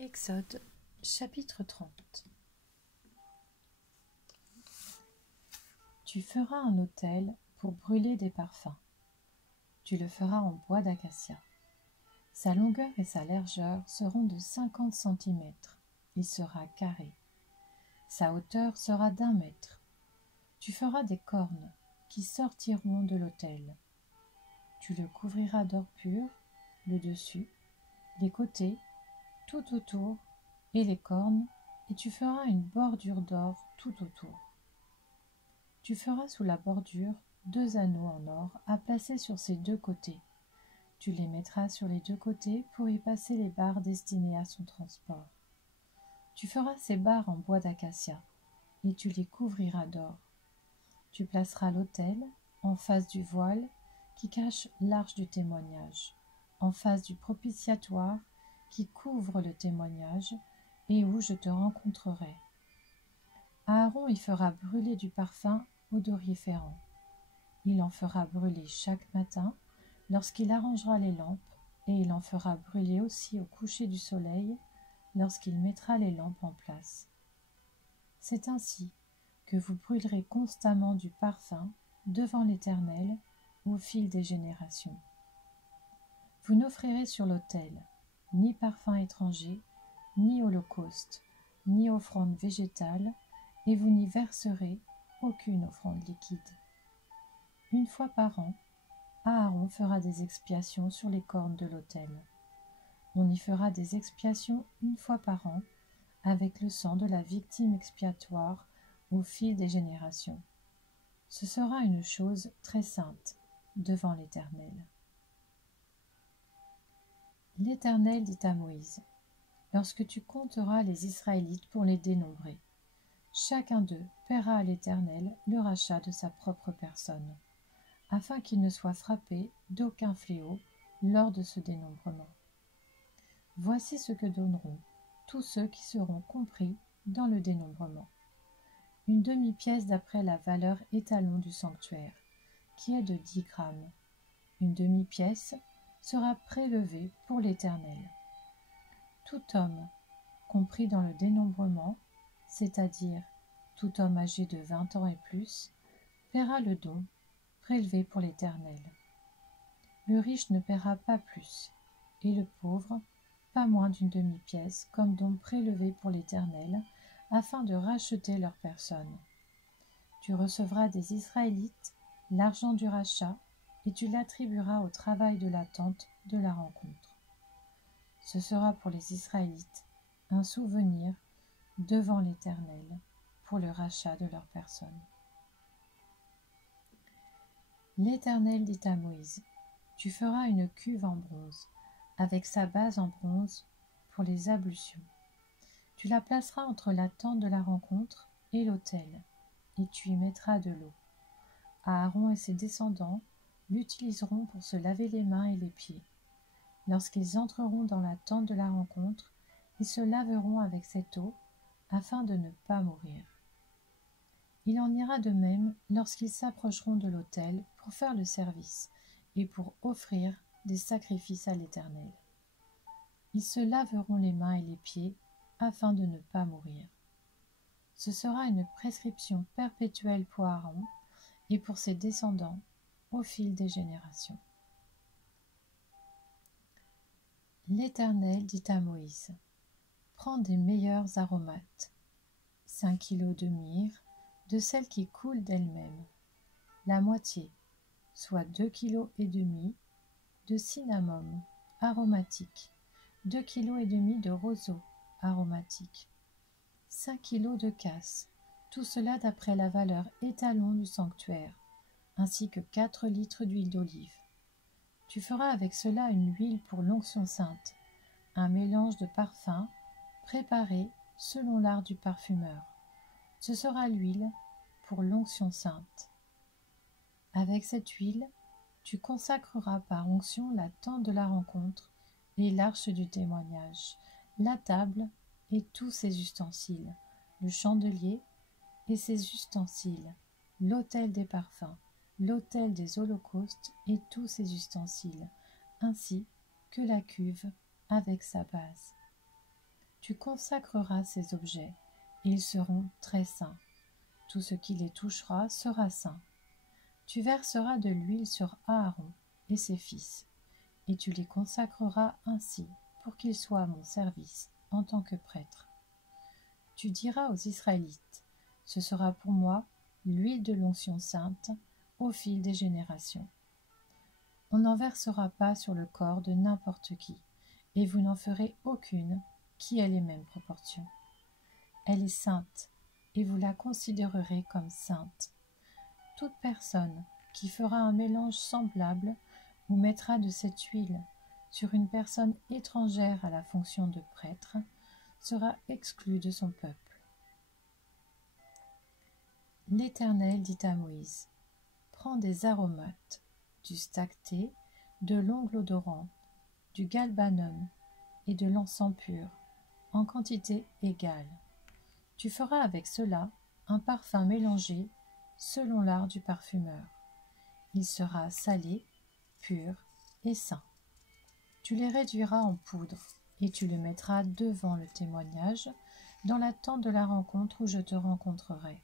Exode, chapitre 30. Tu feras un autel pour brûler des parfums. Tu le feras en bois d'acacia. Sa longueur et sa largeur seront de 50 cm. Il sera carré. Sa hauteur sera d'1 mètre. Tu feras des cornes qui sortiront de l'autel. Tu le couvriras d'or pur, le dessus, les côtés, tout autour, et les cornes, et tu feras une bordure d'or tout autour. Tu feras sous la bordure 2 anneaux en or à placer sur ses 2 côtés. Tu les mettras sur les 2 côtés pour y passer les barres destinées à son transport. Tu feras ces barres en bois d'acacia, et tu les couvriras d'or. Tu placeras l'autel en face du voile qui cache l'arche du témoignage, en face du propitiatoire qui couvre le témoignage, et où je te rencontrerai. Aaron y fera brûler du parfum odoriférant. Il en fera brûler chaque matin lorsqu'il arrangera les lampes, et il en fera brûler aussi au coucher du soleil lorsqu'il mettra les lampes en place. C'est ainsi que vous brûlerez constamment du parfum devant l'Éternel au fil des générations. Vous n'offrirez sur l'autel ni parfum étranger, ni holocauste, ni offrande végétale, et vous n'y verserez aucune offrande liquide. 1 fois par an, Aaron fera des expiations sur les cornes de l'autel. On y fera des expiations 1 fois par an, avec le sang de la victime expiatoire au fil des générations. Ce sera une chose très sainte devant l'Éternel. L'Éternel dit à Moïse: lorsque tu compteras les Israélites pour les dénombrer, chacun d'eux paiera à l'Éternel le rachat de sa propre personne, afin qu'il ne soit frappé d'aucun fléau lors de ce dénombrement. Voici ce que donneront tous ceux qui seront compris dans le dénombrement. Une demi-pièce d'après la valeur étalon du sanctuaire, qui est de 10 grammes. Une demi-pièce sera prélevée pour l'Éternel. Tout homme compris dans le dénombrement, c'est-à-dire tout homme âgé de 20 ans et plus, paiera le don prélevé pour l'Éternel. Le riche ne paiera pas plus, et le pauvre pas moins d'une demi-pièce comme don prélevé pour l'Éternel, afin de racheter leur personne. Tu recevras des Israélites l'argent du rachat, et tu l'attribueras au travail de la tente de la rencontre. Ce sera pour les Israélites un souvenir devant l'Éternel pour le rachat de leur personne. L'Éternel dit à Moïse: tu feras une cuve en bronze, avec sa base en bronze pour les ablutions. Tu la placeras entre la tente de la rencontre et l'autel, et tu y mettras de l'eau. Aaron et ses descendants l'utiliseront pour se laver les mains et les pieds. Lorsqu'ils entreront dans la tente de la rencontre, ils se laveront avec cette eau afin de ne pas mourir. Il en ira de même lorsqu'ils s'approcheront de l'autel pour faire le service et pour offrir des sacrifices à l'Éternel. Ils se laveront les mains et les pieds afin de ne pas mourir. Ce sera une prescription perpétuelle pour Aaron et pour ses descendants au fil des générations. L'Éternel dit à Moïse: prends des meilleurs aromates, 5 kilos de myrrhe, de celles qui coulent d'elles-mêmes, la moitié, soit 2,5 kg, de cinnamome aromatique, 2,5 kg de roseau aromatique, 5 kg de cassis, tout cela d'après la valeur étalon du sanctuaire, ainsi que 4 litres d'huile d'olive. Tu feras avec cela une huile pour l'onction sainte, un mélange de parfums préparé selon l'art du parfumeur. Ce sera l'huile pour l'onction sainte. Avec cette huile, tu consacreras par onction la tente de la rencontre et l'arche du témoignage, la table et tous ses ustensiles, le chandelier et ses ustensiles, l'autel des parfums, l'autel des holocaustes et tous ses ustensiles, ainsi que la cuve avec sa base. Tu consacreras ces objets, et ils seront très saints. Tout ce qui les touchera sera saint. Tu verseras de l'huile sur Aaron et ses fils, et tu les consacreras ainsi pour qu'ils soient à mon service en tant que prêtres. Tu diras aux Israélites, ce sera pour moi l'huile de l'onction sainte au fil des générations. On n'en versera pas sur le corps de n'importe qui, et vous n'en ferez aucune qui ait les mêmes proportions. Elle est sainte, et vous la considérerez comme sainte. Toute personne qui fera un mélange semblable ou mettra de cette huile sur une personne étrangère à la fonction de prêtre sera exclue de son peuple. L'Éternel dit à Moïse, prends des aromates, du stacté, de l'ongle odorant, du galbanum et de l'encens pur, en quantité égale. Tu feras avec cela un parfum mélangé selon l'art du parfumeur. Il sera salé, pur et saint. Tu les réduiras en poudre et tu le mettras devant le témoignage dans la tente de la rencontre où je te rencontrerai.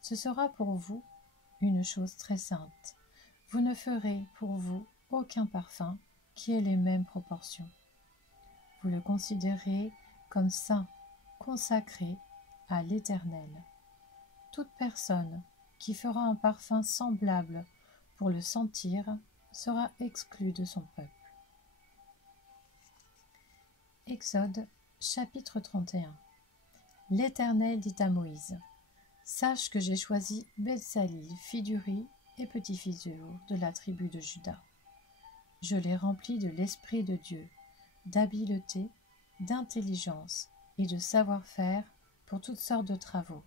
Ce sera pour vous une chose très sainte. Vous ne ferez pour vous aucun parfum qui ait les mêmes proportions. Vous le considérez comme saint, consacré à l'Éternel. Toute personne qui fera un parfum semblable pour le sentir sera exclue de son peuple. Exode chapitre 31. L'Éternel dit à Moïse, sache que j'ai choisi Bezalil, fille d'Uri et petit-fils d'Ur de la tribu de Juda. Je l'ai rempli de l'Esprit de Dieu, d'habileté, d'intelligence et de savoir-faire pour toutes sortes de travaux.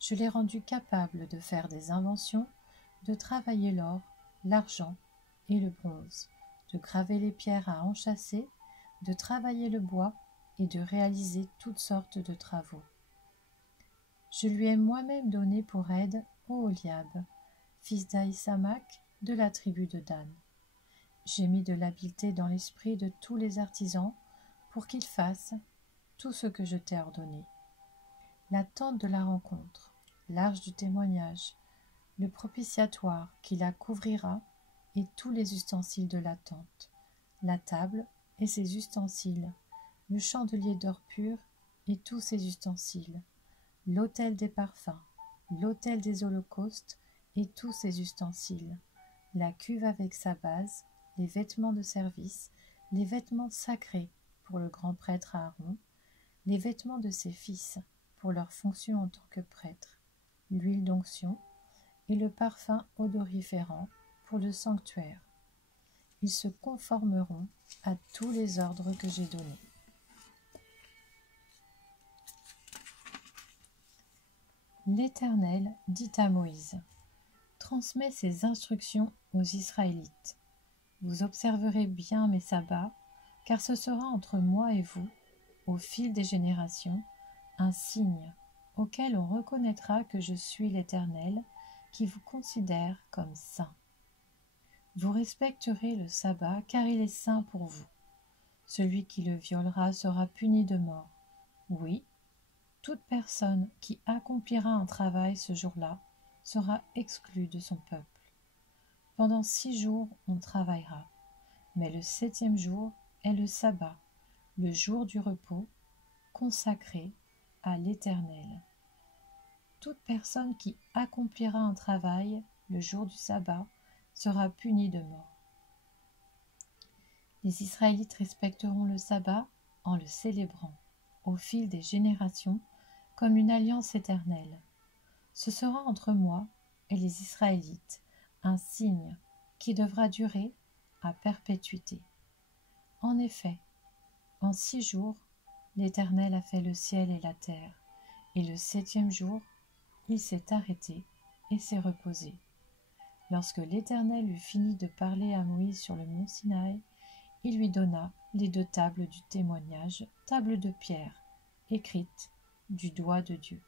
Je l'ai rendu capable de faire des inventions, de travailler l'or, l'argent et le bronze, de graver les pierres à enchâsser, de travailler le bois et de réaliser toutes sortes de travaux. Je lui ai moi-même donné pour aide Oholiab, fils d'Ahisamach de la tribu de Dan. J'ai mis de l'habileté dans l'esprit de tous les artisans pour qu'ils fassent tout ce que je t'ai ordonné. La tente de la rencontre, l'arche du témoignage, le propitiatoire qui la couvrira et tous les ustensiles de la tente, la table et ses ustensiles, le chandelier d'or pur et tous ses ustensiles, l'autel des parfums, l'autel des holocaustes et tous ses ustensiles, la cuve avec sa base, les vêtements de service, les vêtements sacrés pour le grand prêtre Aaron, les vêtements de ses fils pour leur fonction en tant que prêtre, l'huile d'onction et le parfum odoriférant pour le sanctuaire. Ils se conformeront à tous les ordres que j'ai donnés. L'Éternel dit à Moïse, transmets ces instructions aux Israélites. Vous observerez bien mes sabbats, car ce sera entre moi et vous, au fil des générations, un signe auquel on reconnaîtra que je suis l'Éternel, qui vous considère comme saint. Vous respecterez le sabbat, car il est saint pour vous. Celui qui le violera sera puni de mort. Oui, toute personne qui accomplira un travail ce jour-là sera exclue de son peuple. Pendant 6 jours, on travaillera, mais le 7e jour est le sabbat, le jour du repos, consacré à l'Éternel. Toute personne qui accomplira un travail le jour du sabbat sera punie de mort. Les Israélites respecteront le sabbat en le célébrant au fil des générations comme une alliance éternelle. Ce sera entre moi et les Israélites un signe qui devra durer à perpétuité. En effet, en 6 jours, l'Éternel a fait le ciel et la terre, et le 7e jour, il s'est arrêté et s'est reposé. Lorsque l'Éternel eut fini de parler à Moïse sur le mont Sinaï, il lui donna les 2 tables du témoignage, tables de pierre, écrites du doigt de Dieu.